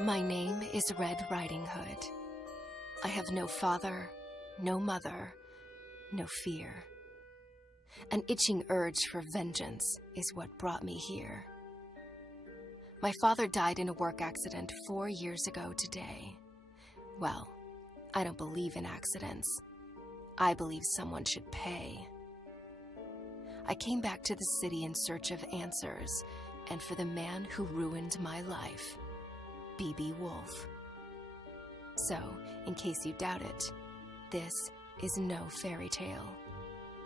My name is Red Riding Hood. I have no father, no mother, no fear. An itching urge for vengeance is what brought me here. My father died in a work accident 4 years ago today. Well, I don't believe in accidents. I believe someone should pay. I came back to the city in search of answers, and for the man who ruined my life, B.B. Woolfe. So, in case you doubt it, this is no fairy tale,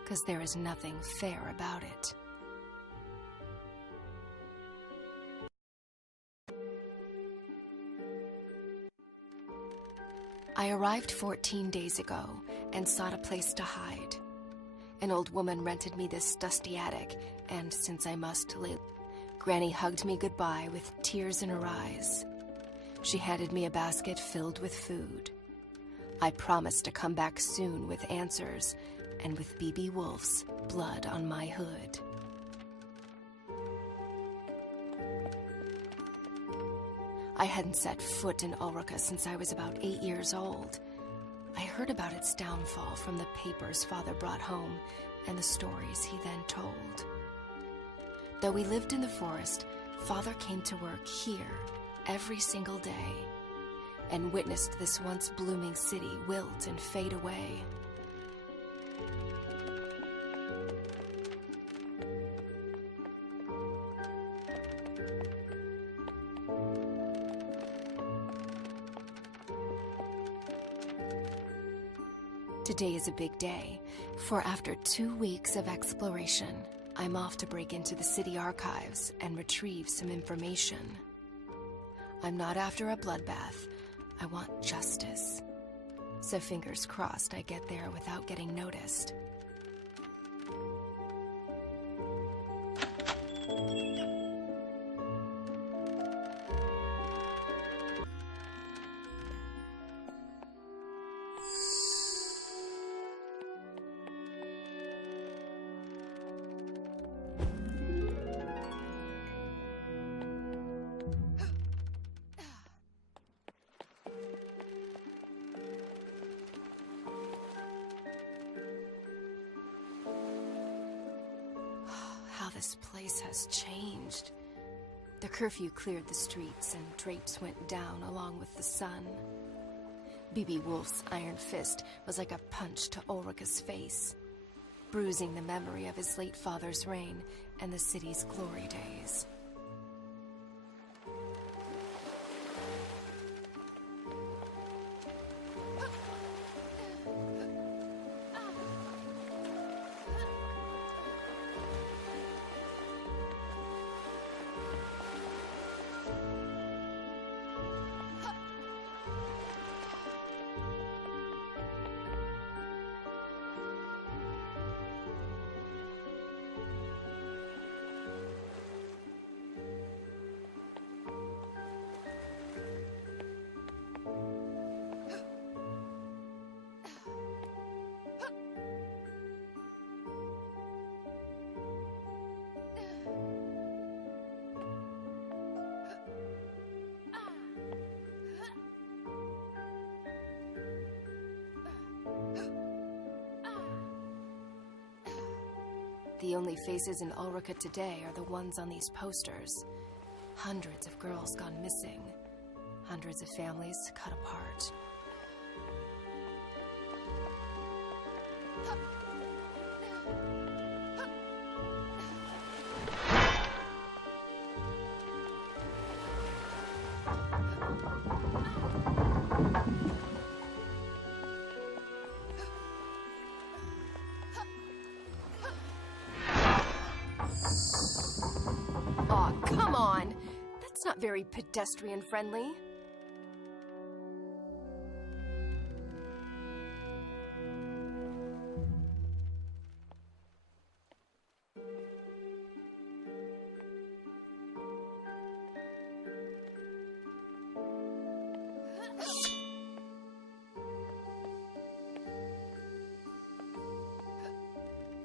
because there is nothing fair about it. I arrived 14 days ago and sought a place to hide. An old woman rented me this dusty attic, and since I must live, Granny hugged me goodbye with tears in her eyes. She handed me a basket filled with food. I promised to come back soon with answers, and with B.B. Woolfe's blood on my hood. I hadn't set foot in Ulrica since I was about 8 years old. I heard about its downfall from the papers Father brought home and the stories he then told. Though we lived in the forest, Father came to work here every single day and witnessed this once blooming city wilt and fade away. Today is a big day, for after 2 weeks of exploration, I'm off to break into the city archives and retrieve some information. I'm not after a bloodbath. I want justice. So fingers crossed I get there without getting noticed. How this place has changed. The curfew cleared the streets and drapes went down along with the sun. B.B. Woolfe's iron fist was like a punch to Ulrica's face, bruising the memory of his late father's reign and the city's glory days. The only faces in Ulrica today are the ones on these posters. Hundreds of girls gone missing. Hundreds of families cut apart. Aw, come on! That's not very pedestrian-friendly.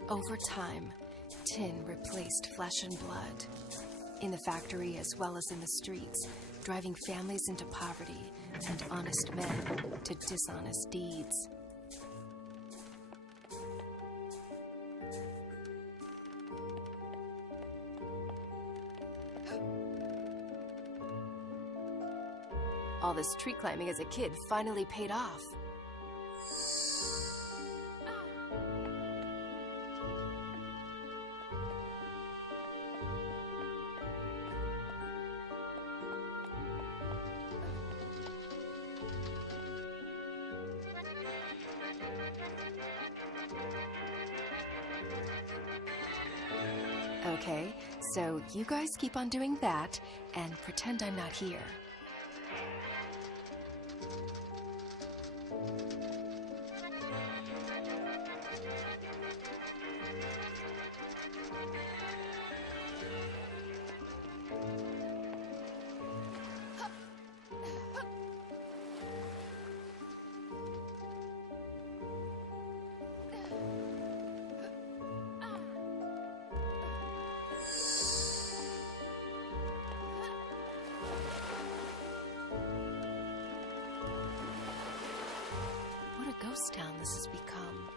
Over time, tin replaced flesh and blood. In the factory as well as in the streets, driving families into poverty and honest men to dishonest deeds. All this tree climbing as a kid finally paid off. Okay, so you guys keep on doing that and pretend I'm not here. Ghost town this has become.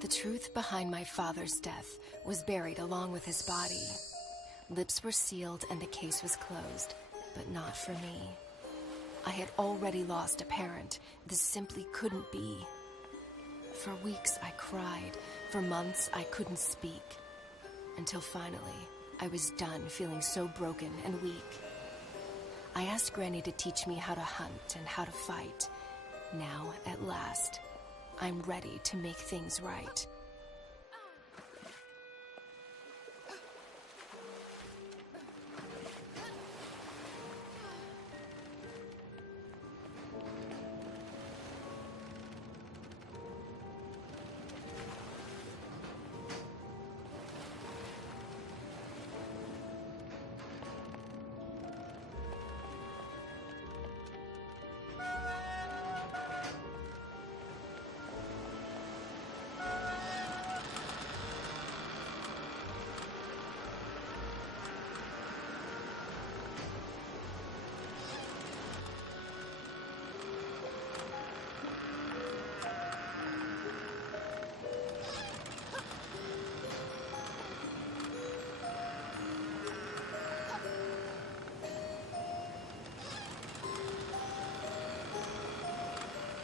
The truth behind my father's death was buried along with his body. Lips were sealed and the case was closed. But not for me. I had already lost a parent. This simply couldn't be. For weeks I cried. For months I couldn't speak. Until finally, I was done feeling so broken and weak. I asked Granny to teach me how to hunt and how to fight. Now, at last, I'm ready to make things right.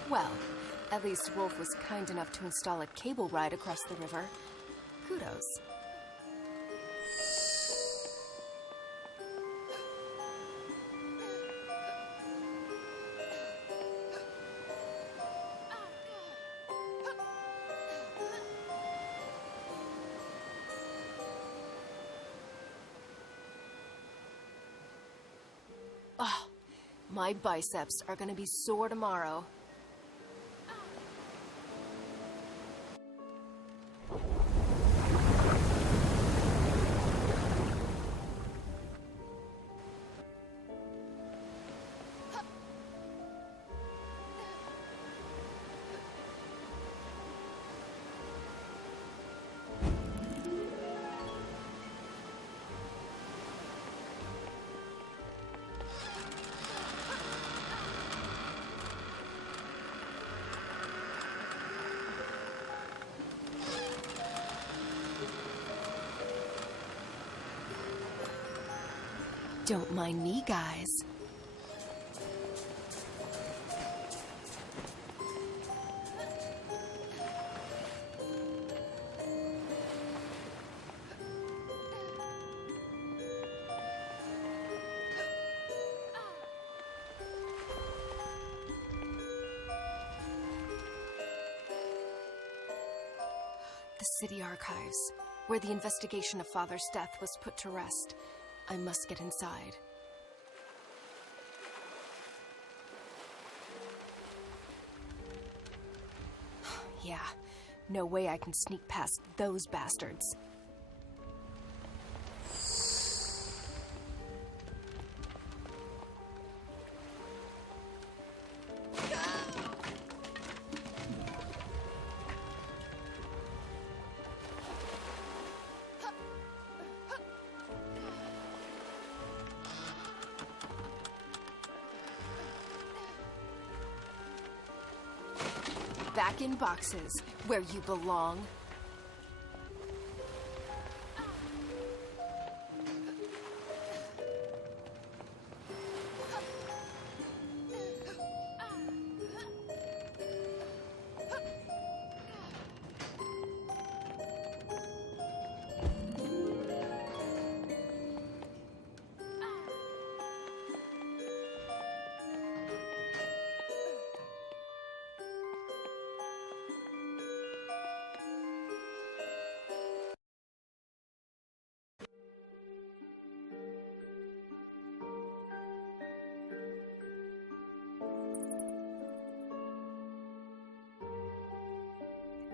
Well, at least Woolfe was kind enough to install a cable ride across the river. Kudos. Oh, my biceps are gonna be sore tomorrow. Don't mind me, guys. The city archives, where the investigation of Father's death was put to rest. I must get inside. Yeah, no way I can sneak past those bastards. back in boxes, where you belong.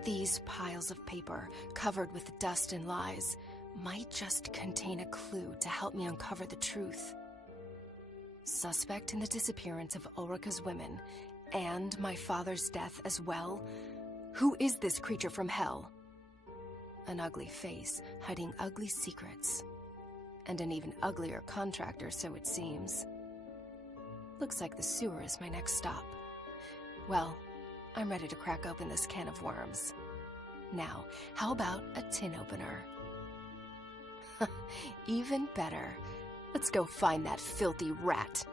These piles of paper, covered with dust and lies, might just contain a clue to help me uncover the truth. Suspect in the disappearance of Ulrika's women, and my father's death as well? Who is this creature from hell? An ugly face, hiding ugly secrets. And an even uglier contractor, so it seems. Looks like the sewer is my next stop. Well, I'm ready to crack open this can of worms. Now, how about a tin opener? Even better. Let's go find that filthy rat.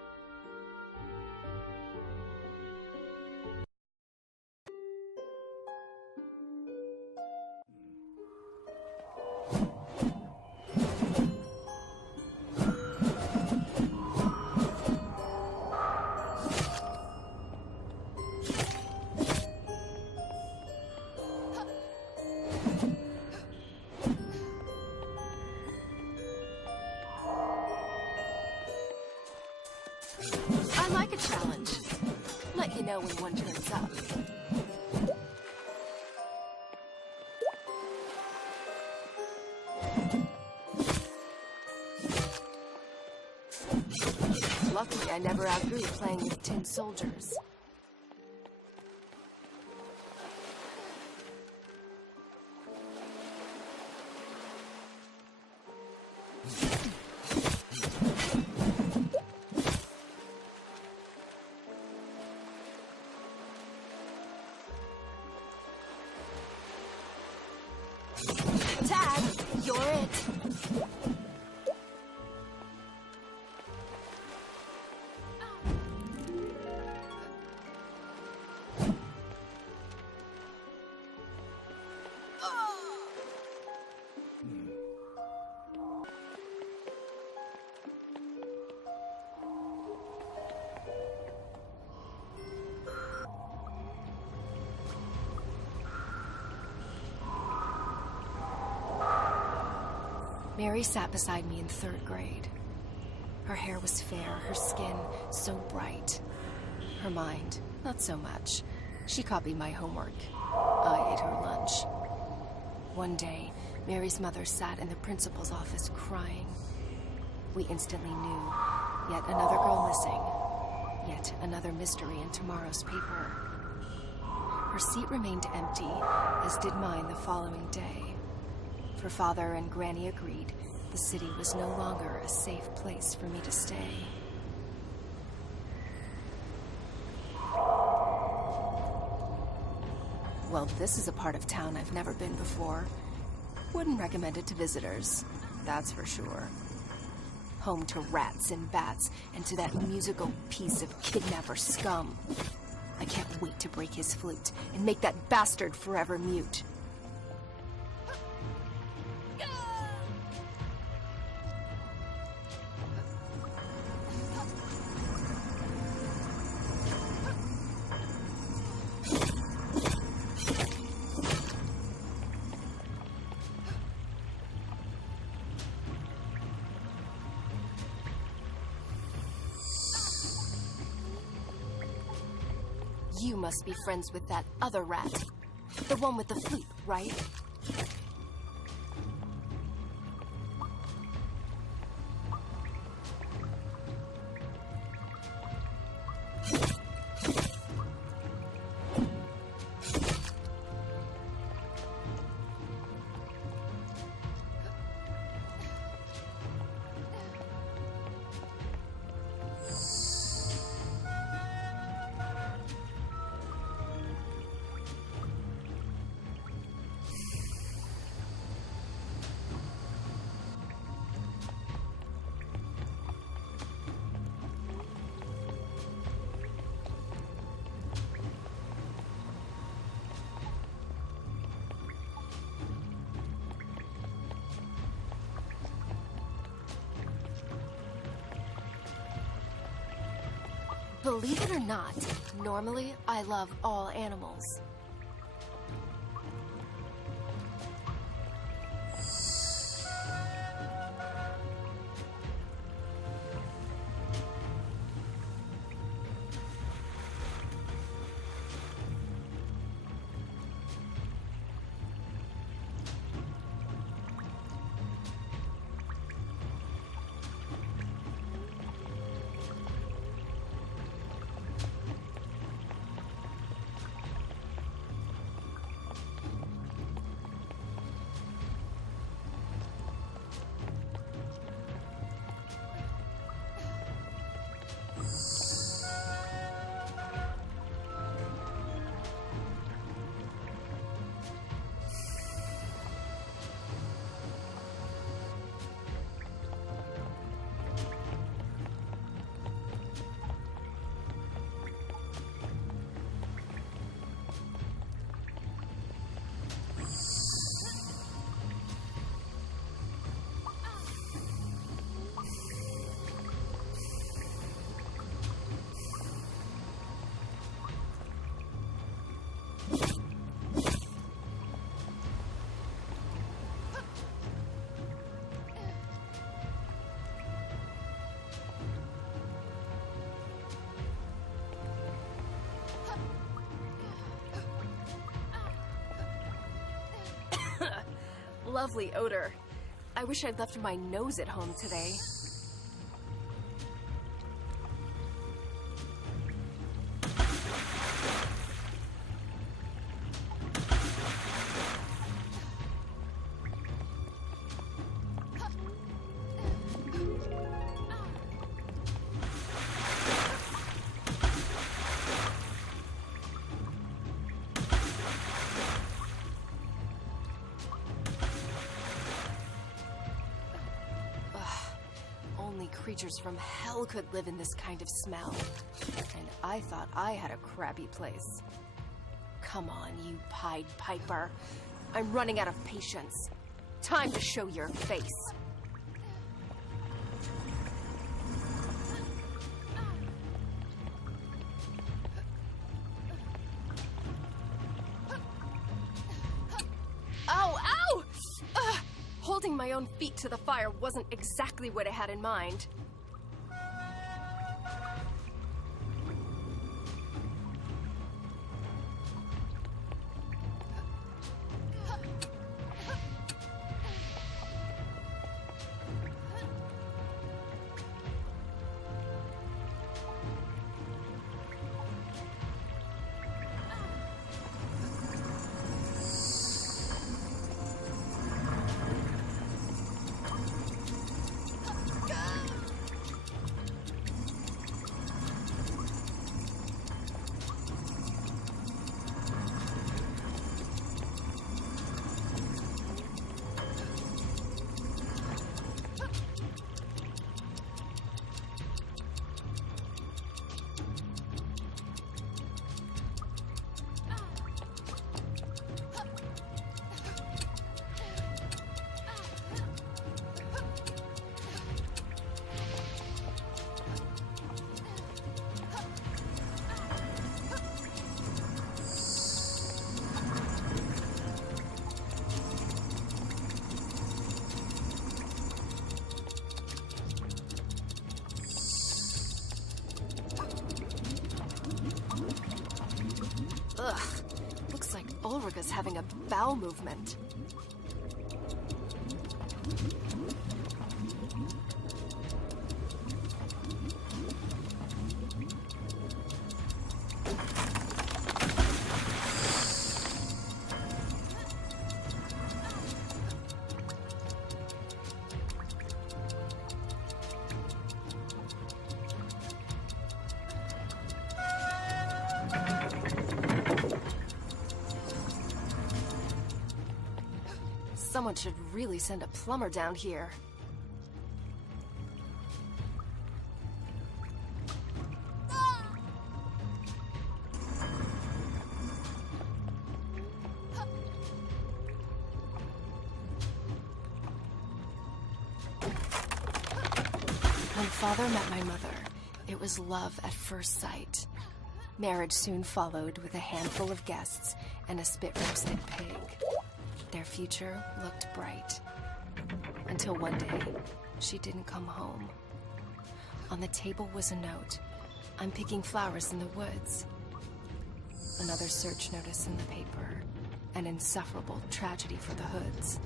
I like a challenge. Let you know when one turns up. Luckily, I never outgrew playing with tin soldiers. Tag, you're it. Mary sat beside me in 3rd grade. Her hair was fair, her skin so bright. Her mind, not so much. She copied my homework. I ate her lunch. One day, Mary's mother sat in the principal's office crying. We instantly knew, yet another girl missing. Yet another mystery in tomorrow's paper. Her seat remained empty, as did mine the following day. For Father and Granny agreed, the city was no longer a safe place for me to stay. Well, this is a part of town I've never been before. Wouldn't recommend it to visitors, that's for sure. Home to rats and bats, and to that musical piece of kidnapper scum. I can't wait to break his flute and make that bastard forever mute. You must be friends with that other rat. The one with the flute, right? Believe it or not, normally I love all animals. Lovely odor. I wish I'd left my nose at home today. Creatures from hell could live in this kind of smell. And I thought I had a crappy place. Come on, you Pied Piper. I'm running out of patience. Time to show your face. Ow, ow! Holding my own feet to the fire wasn't exactly what I had in mind. Ugh, looks like Ulrica's having a bowel movement. Someone should really send a plumber down here. When Father met my mother, It was love at first sight. Marriage soon followed with a handful of guests and a spit-roasted pig. Their future looked bright. Until one day, she didn't come home. On the table was a note. I'm picking flowers in the woods. Another search notice in the paper. An insufferable tragedy for the Hoods.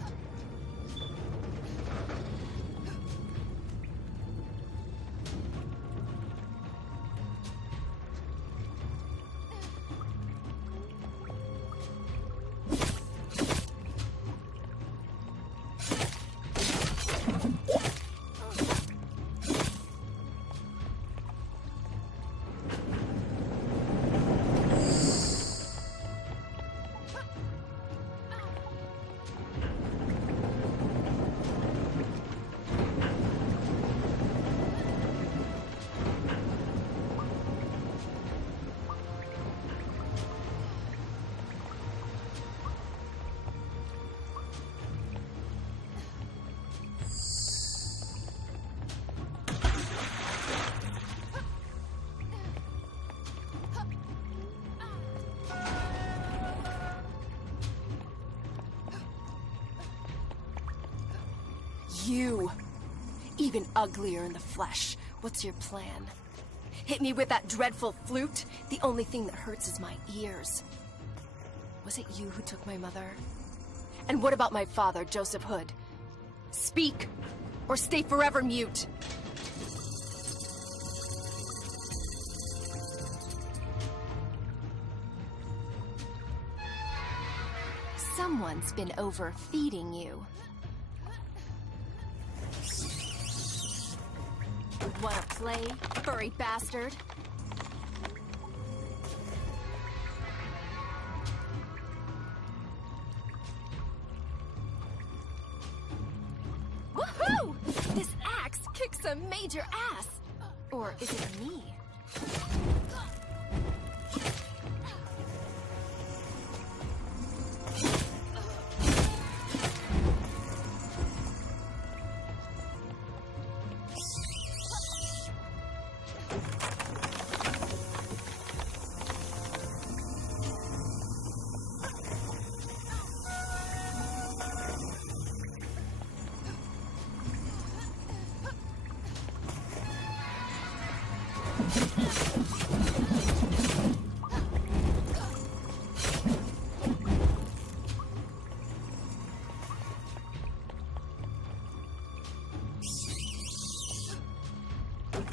You! Even uglier in the flesh. What's your plan? Hit me with that dreadful flute? The only thing that hurts is my ears. Was it you who took my mother? And what about my father, Joseph Hood? Speak, or stay forever mute. Someone's been overfeeding you. Wanna play, furry bastard? Woohoo! This axe kicks a major ass! Or is it me?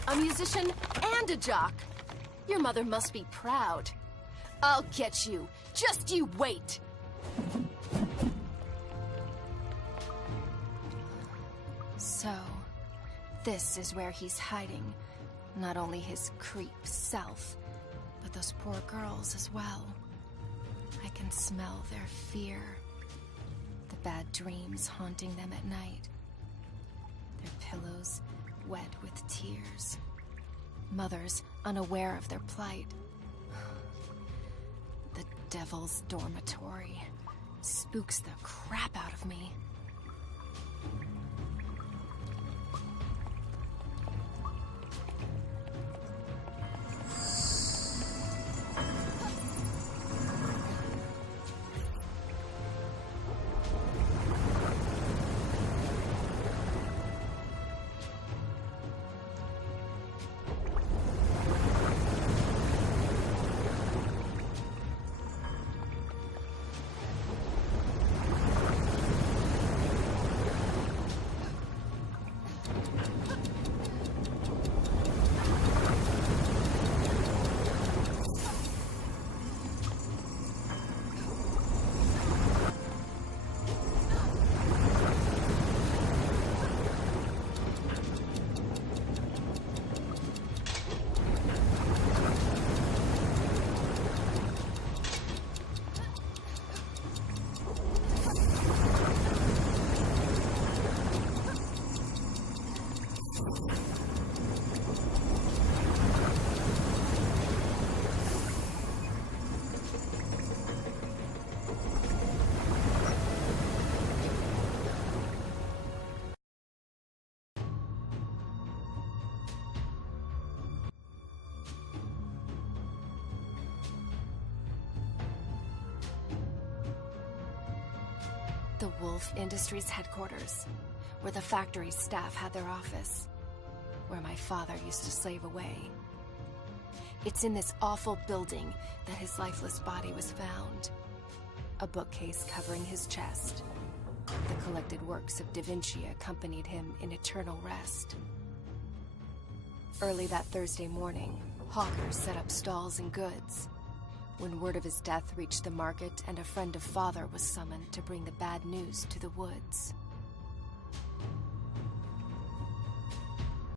A musician and a jock. Your mother must be proud. I'll get you. Just you wait. So, this is where he's hiding. Not only his creep self, but those poor girls as well. I can smell their fear. The bad dreams haunting them at night. Their pillows wet with tears. Mothers unaware of their plight. The devil's dormitory spooks the crap out of me. The Woolfe Industries headquarters, where the factory staff had their office, where my father used to slave away. It's in this awful building that his lifeless body was found. A bookcase covering his chest. The collected works of Da Vinci accompanied him in eternal rest. Early that Thursday morning, hawkers set up stalls and goods. When word of his death reached the market and a friend of father was summoned to bring the bad news to the woods.